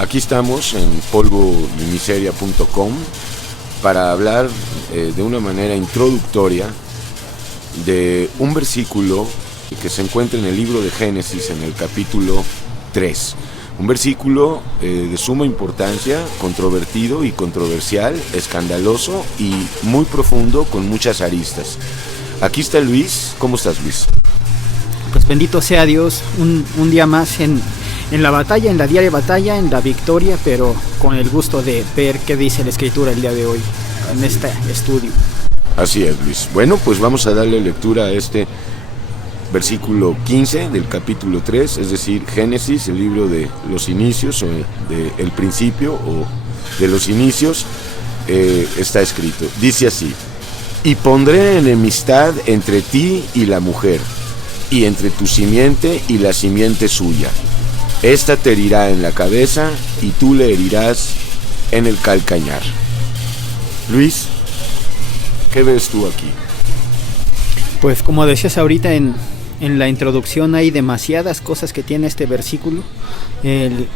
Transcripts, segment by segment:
Aquí estamos en polvoymiseria.com para hablar de una manera introductoria de un versículo que se encuentra en el libro de Génesis en el capítulo 3. Un versículo de suma importancia, controvertido y controversial, escandaloso y muy profundo, con muchas aristas. Aquí está Luis. ¿Cómo estás, Luis? Pues bendito sea Dios, un día más en la batalla, en la diaria batalla, en la victoria, pero con el gusto de ver qué dice la Escritura el día de hoy en este estudio. Así es, Luis. Bueno, pues vamos a darle lectura a este versículo 15 del capítulo 3, es decir, Génesis, el libro de los inicios, o de el principio, o de los inicios. Está escrito, dice así: y pondré enemistad entre ti y la mujer, y entre tu simiente y la simiente suya. Esta te herirá en la cabeza, y tú le herirás en el calcañar. Luis, ¿qué ves tú aquí? Pues como decías ahorita en la introducción, hay demasiadas cosas que tiene este versículo.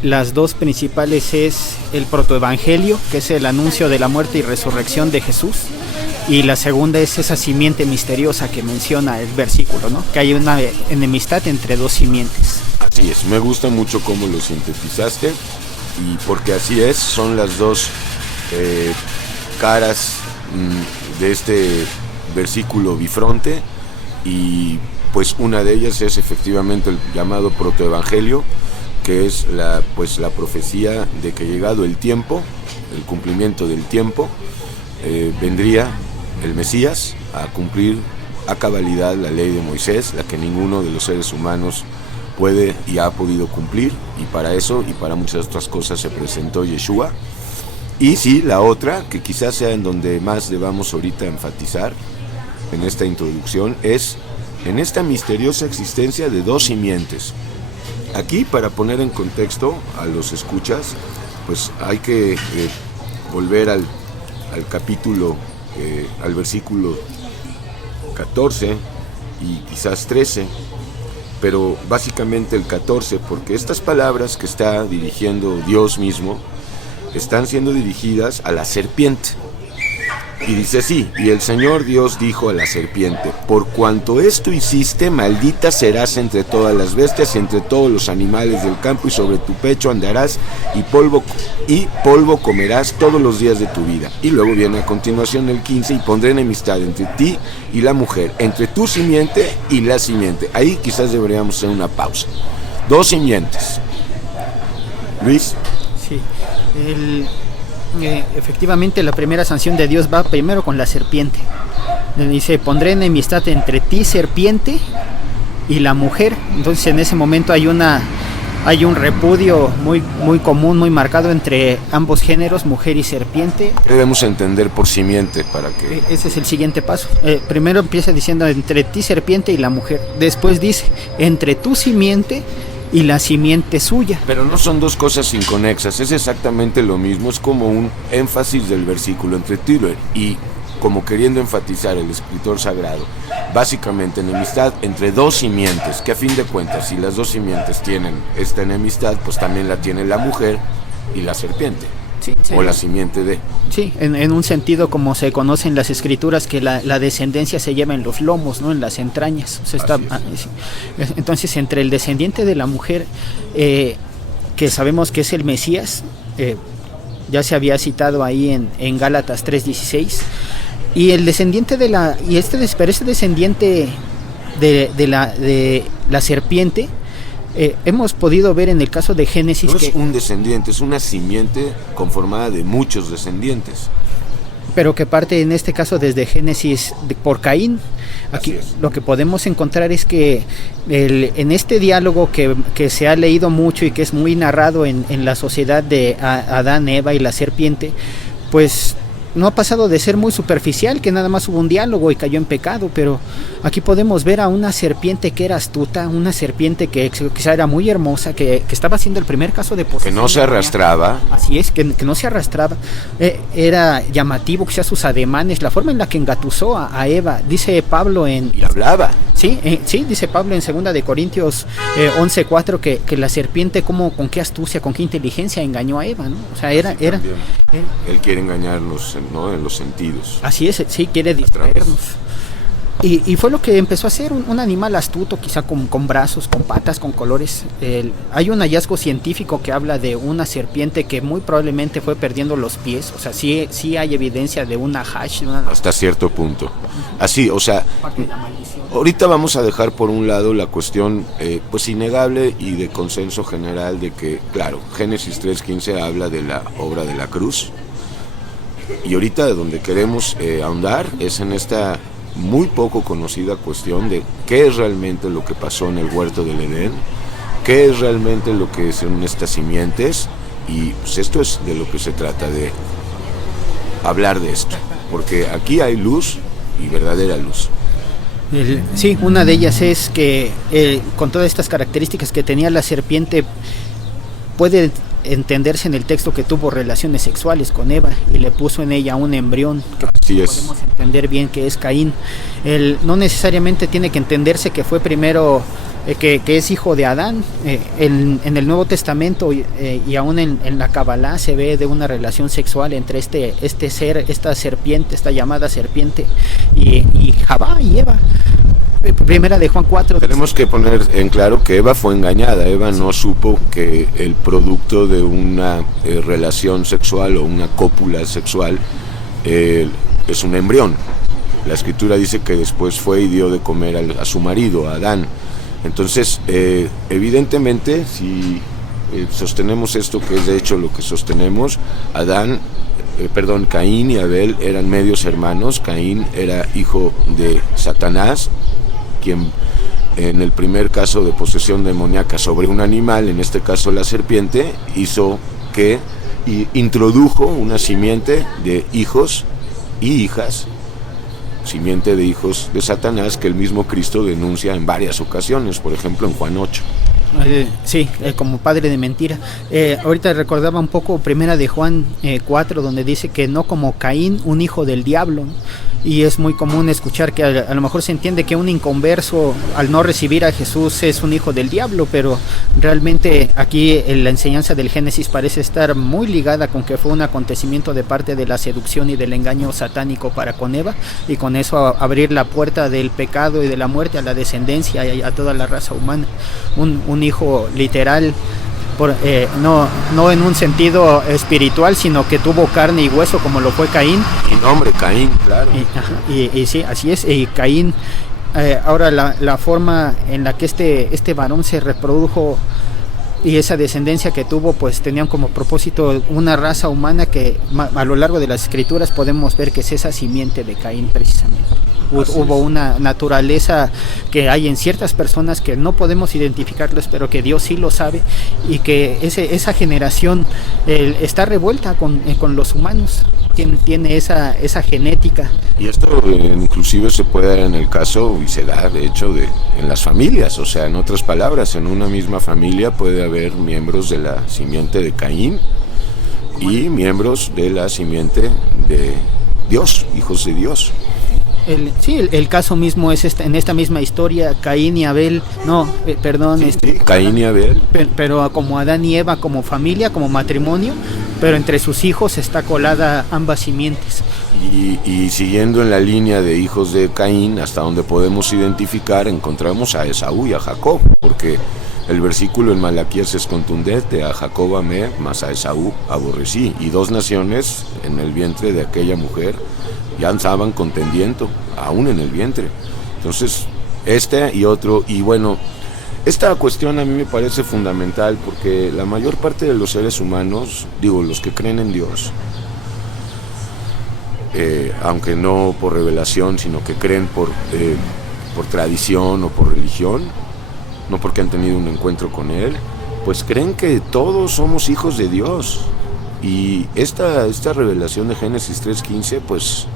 Las dos principales es el protoevangelio, que es el anuncio de la muerte y resurrección de Jesús, y la segunda es esa simiente misteriosa que menciona el versículo, ¿no? Que hay una enemistad entre dos simientes. Así es, me gusta mucho cómo lo sintetizaste, y porque así es, son las dos caras de este versículo bifronte, y pues una de ellas es efectivamente el llamado protoevangelio, que es la profecía de que llegado el tiempo, el cumplimiento del tiempo, vendría el Mesías a cumplir a cabalidad la ley de Moisés, la que ninguno de los seres humanos puede y ha podido cumplir, y para eso y para muchas otras cosas se presentó Yeshua. Y sí, la otra, que quizás sea en donde más debamos ahorita enfatizar en esta introducción, es en esta misteriosa existencia de dos simientes. Aquí, para poner en contexto a los escuchas, pues hay que volver al capítulo, al versículo 14 y quizás 13, pero básicamente el 14, porque estas palabras que está dirigiendo Dios mismo están siendo dirigidas a la serpiente. Y dice así: y el Señor Dios dijo a la serpiente: por cuanto esto hiciste, maldita serás entre todas las bestias y entre todos los animales del campo, y sobre tu pecho andarás, y polvo comerás todos los días de tu vida. Y luego viene a continuación el 15: y pondré enemistad entre ti y la mujer, entre tu simiente y la simiente. Ahí quizás deberíamos hacer una pausa. Dos simientes. Luis. Sí, efectivamente la primera sanción de Dios va primero con la serpiente. Le dice: pondré enemistad entre ti, serpiente, y la mujer. Entonces en ese momento hay un repudio muy común, muy marcado entre ambos géneros, mujer y serpiente. ¿Qué debemos entender por simiente para que...? Ese es el siguiente paso. Primero empieza diciendo entre ti, serpiente, y la mujer. Después dice entre tu simiente y la simiente suya. Pero no son dos cosas inconexas, es exactamente lo mismo, es como un énfasis del versículo entre ti y como queriendo enfatizar el escritor sagrado, básicamente enemistad entre dos simientes, que a fin de cuentas, si las dos simientes tienen esta enemistad, pues también la tiene la mujer y la serpiente. Sí, o la simiente de... Sí, en un sentido como se conoce en las escrituras, que la descendencia se lleva en los lomos, ¿no? En las entrañas. O sea, entonces, entre el descendiente de la mujer, que sabemos que es el Mesías, ya se había citado ahí en Gálatas 3:16, y el descendiente pero ese descendiente de la serpiente, hemos podido ver en el caso de Génesis no es un descendiente, es una simiente conformada de muchos descendientes, pero que parte en este caso desde Génesis por Caín. Aquí lo que podemos encontrar es que en este diálogo que se ha leído mucho y que es muy narrado en la sociedad de Adán, Eva y la serpiente, pues no ha pasado de ser muy superficial, que nada más hubo un diálogo y cayó en pecado, pero aquí podemos ver a una serpiente que era astuta, una serpiente que quizá era muy hermosa, que estaba haciendo el primer caso de posesión. Que no se arrastraba. Así es, que no se arrastraba. Era llamativo quizás sus ademanes, la forma en la que engatusó a Eva. Dice Pablo en... Y hablaba. Sí, dice Pablo en 2 de Corintios 11:4 que la serpiente con qué astucia, con qué inteligencia engañó a Eva, ¿no? O sea, era él quiere engañarnos, ¿no?, en los sentidos. Así es, sí, quiere distraernos. Y fue lo que empezó a hacer un animal astuto, quizá con brazos, con patas, con colores. Hay un hallazgo científico que habla de una serpiente que muy probablemente fue perdiendo los pies. O sea, sí hay evidencia de una hash. Hasta cierto punto. Así, o sea, ahorita vamos a dejar por un lado la cuestión pues innegable y de consenso general de que, claro, Génesis 3:15 habla de la obra de la cruz. Y ahorita de donde queremos ahondar es en esta muy poco conocida cuestión de qué es realmente lo que pasó en el huerto del Edén, qué es realmente lo que son estas simientes, y pues esto es de lo que se trata, de hablar de esto, porque aquí hay luz y verdadera luz. Sí, una de ellas es que con todas estas características que tenía la serpiente, puede entenderse en el texto que tuvo relaciones sexuales con Eva y le puso en ella un embrión, que podemos entender bien que es Caín. No necesariamente tiene que entenderse que fue primero que es hijo de Adán. En el Nuevo Testamento y aún en la Kabbalah se ve de una relación sexual entre este ser, esta serpiente, esta llamada serpiente, y Javá y Eva. Primera de Juan 4. Tenemos que poner en claro que Eva fue engañada. Eva no supo que el producto de una relación sexual o una cópula sexual es un embrión. La Escritura dice que después fue y dio de comer a su marido, a Adán. Entonces, evidentemente, si sostenemos esto, que es de hecho lo que sostenemos, Caín y Abel eran medios hermanos. Caín era hijo de Satanás, quien en el primer caso de posesión demoníaca sobre un animal, en este caso la serpiente, hizo que introdujo una simiente de hijos y hijas, simiente de hijos de Satanás, que el mismo Cristo denuncia en varias ocasiones, por ejemplo en Juan 8. Sí, como padre de mentira. Ahorita recordaba un poco primera de Juan 4, donde dice que no como Caín, un hijo del diablo, ¿no? Y es muy común escuchar que a lo mejor se entiende que un inconverso al no recibir a Jesús es un hijo del diablo, pero realmente aquí la enseñanza del Génesis parece estar muy ligada con que fue un acontecimiento de parte de la seducción y del engaño satánico para con Eva, y con eso abrir la puerta del pecado y de la muerte a la descendencia y a toda la raza humana. Un hijo literal, no en un sentido espiritual, sino que tuvo carne y hueso, como lo fue Caín. Y nombre, Caín, claro. Y sí, así es. Y Caín, ahora la forma en la que este varón se reprodujo y esa descendencia que tuvo, pues tenían como propósito una raza humana que a lo largo de las Escrituras podemos ver que es esa simiente de Caín precisamente. Hubo una naturaleza que hay en ciertas personas que no podemos identificarlos, pero que Dios sí lo sabe, y que esa generación está revuelta con los humanos, tiene esa genética. Y esto inclusive se puede dar en el caso, y se da de hecho en las familias, o sea, en otras palabras, en una misma familia puede haber miembros de la simiente de Caín y miembros de la simiente de Dios, hijos de Dios. El caso mismo es en esta misma historia, Caín y Abel, Caín y Abel. Pero como Adán y Eva, como familia, como matrimonio, pero entre sus hijos está colada ambas simientes. Y siguiendo en la línea de hijos de Caín, hasta donde podemos identificar, encontramos a Esaú y a Jacob, porque el versículo en Malaquías es contundente: a Jacob amé, mas a Esaú aborrecí. Y dos naciones en el vientre de aquella mujer ya estaban contendiendo, aún en el vientre. Entonces, y otro, y bueno, esta cuestión a mí me parece fundamental, porque la mayor parte de los seres humanos, los que creen en Dios, aunque no por revelación, sino que creen por tradición o por religión, no porque han tenido un encuentro con Él, pues creen que todos somos hijos de Dios. Y esta revelación de Génesis 3:15 pues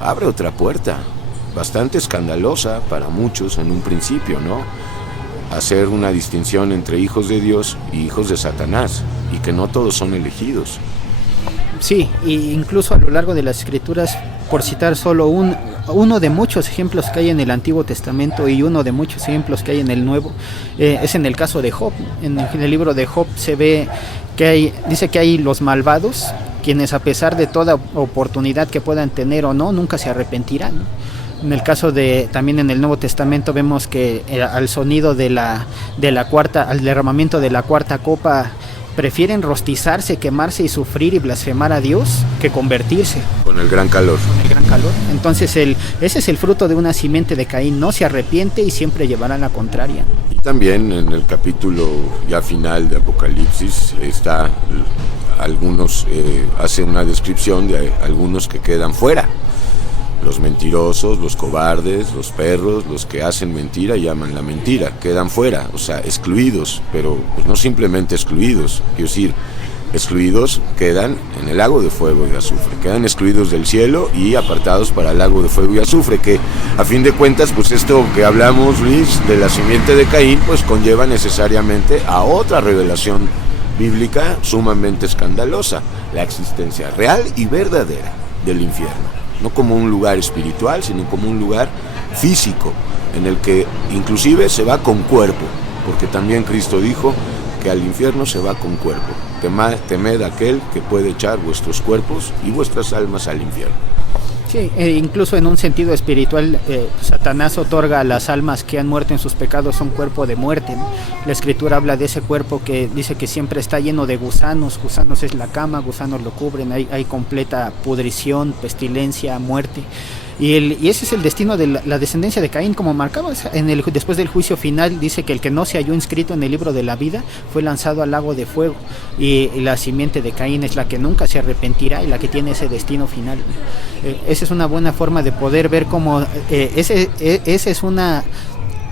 abre otra puerta, bastante escandalosa para muchos en un principio, ¿no? Hacer una distinción entre hijos de Dios y hijos de Satanás, y que no todos son elegidos. Sí, e incluso a lo largo de las escrituras, por citar solo uno de muchos ejemplos que hay en el Antiguo Testamento y uno de muchos ejemplos que hay en el Nuevo, es en el caso de Job. En el libro de Job se ve que dice que hay los malvados, quienes a pesar de toda oportunidad que puedan tener o no, nunca se arrepentirán, ¿no? En el caso también en el Nuevo Testamento vemos que al sonido al derramamiento de la cuarta copa, prefieren rostizarse, quemarse y sufrir y blasfemar a Dios que convertirse. Con el gran calor. Entonces ese es el fruto de una simiente de Caín, no se arrepiente y siempre llevará la contraria. Y también en el capítulo ya final de Apocalipsis está hace una descripción de algunos que quedan fuera. Los mentirosos, los cobardes, los perros, los que hacen mentira y aman la mentira, quedan fuera, o sea, excluidos, pero pues no simplemente excluidos, quiero decir, excluidos quedan en el lago de fuego y azufre, quedan excluidos del cielo y apartados para el lago de fuego y azufre, que a fin de cuentas, pues esto que hablamos, Luis, de la simiente de Caín, pues conlleva necesariamente a otra revelación bíblica sumamente escandalosa, la existencia real y verdadera del infierno. No como un lugar espiritual, sino como un lugar físico, en el que inclusive se va con cuerpo, porque también Cristo dijo que al infierno se va con cuerpo. Temed aquel que puede echar vuestros cuerpos y vuestras almas al infierno. Sí, incluso en un sentido espiritual, Satanás otorga a las almas que han muerto en sus pecados un cuerpo de muerte, ¿no? La Escritura habla de ese cuerpo que dice que siempre está lleno de gusanos es la cama, gusanos lo cubren, hay completa pudrición, pestilencia, muerte. Y ese es el destino de la descendencia de Caín, como marcaba después del juicio final. Dice que el que no se halló inscrito en el libro de la vida fue lanzado al lago de fuego, y la simiente de Caín es la que nunca se arrepentirá y la que tiene ese destino final. Esa es una buena forma de poder ver cómo esa es una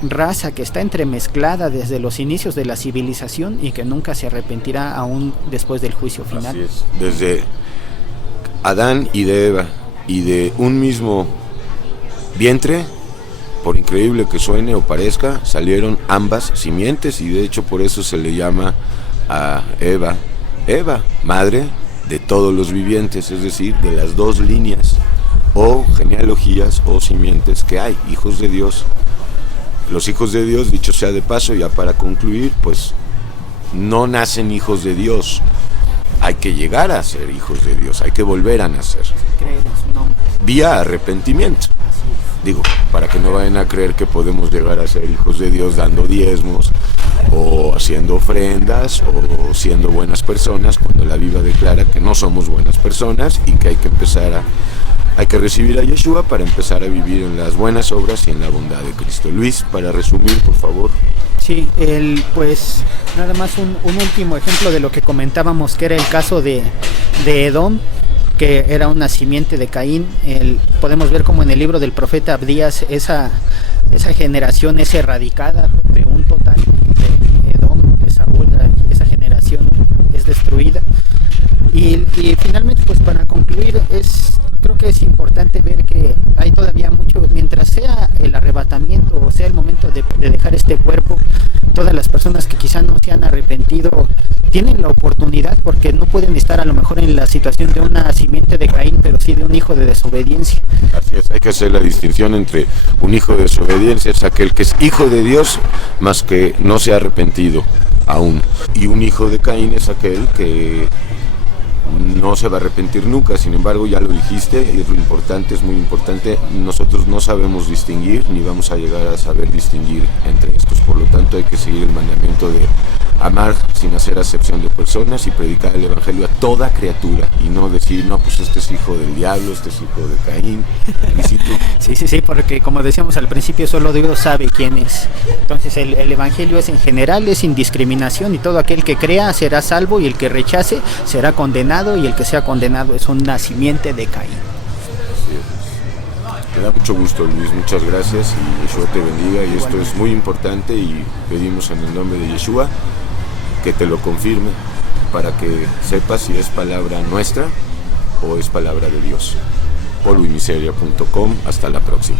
raza que está entremezclada desde los inicios de la civilización y que nunca se arrepentirá aún después del juicio final. Así es. Desde Adán y de Eva, y de un mismo vientre, por increíble que suene o parezca, salieron ambas simientes, y de hecho por eso se le llama a Eva, madre de todos los vivientes, es decir, de las dos líneas o genealogías o simientes que hay, hijos de Dios. Los hijos de Dios, dicho sea de paso, ya para concluir, pues no nacen hijos de Dios. Hay que llegar a ser hijos de Dios, hay que volver a nacer. Vía arrepentimiento. Digo, para que no vayan a creer que podemos llegar a ser hijos de Dios dando diezmos, o haciendo ofrendas, o siendo buenas personas, cuando la Biblia declara que no somos buenas personas y que hay que recibir a Yeshua para empezar a vivir en las buenas obras y en la bondad de Cristo. Luis, para resumir, por favor. Sí, pues nada más un último ejemplo de lo que comentábamos, que era el caso de Edom, que era una simiente de Caín. Podemos ver como en el libro del profeta Abdías esa generación es erradicada de un total de Edom, esa generación es destruida. Y finalmente, pues para concluir, creo que es importante ver que hay todavía mucho, mientras sea el arrebatamiento o sea el momento de dejar este cuerpo, todas las personas que quizá no se han arrepentido tienen la oportunidad, porque no pueden estar a lo mejor en la situación de una simiente de Caín, pero sí de un hijo de desobediencia. Así es, hay que hacer la distinción entre un hijo de desobediencia, es aquel que es hijo de Dios, más que no se ha arrepentido aún, y un hijo de Caín es aquel que no se va a arrepentir nunca. Sin embargo, ya lo dijiste, es lo importante, es muy importante, nosotros no sabemos distinguir, ni vamos a llegar a saber distinguir entre estos. Por lo tanto, hay que seguir el mandamiento de amar sin hacer acepción de personas y predicar el evangelio a toda criatura, y no decir, no, pues este es hijo del diablo, este es hijo de Caín. Sí, porque como decíamos al principio, solo Dios sabe quién es. Entonces el evangelio es en general, es sin discriminación, y todo aquel que crea será salvo, y el que rechace será condenado, y el que sea condenado es un simiente de Caín. Me da mucho gusto, Luis, muchas gracias, y Yeshua te bendiga, y esto es muy importante, y pedimos en el nombre de Yeshua que te lo confirme para que sepas si es palabra nuestra o es palabra de Dios. polvoymiseria.com. Hasta la próxima.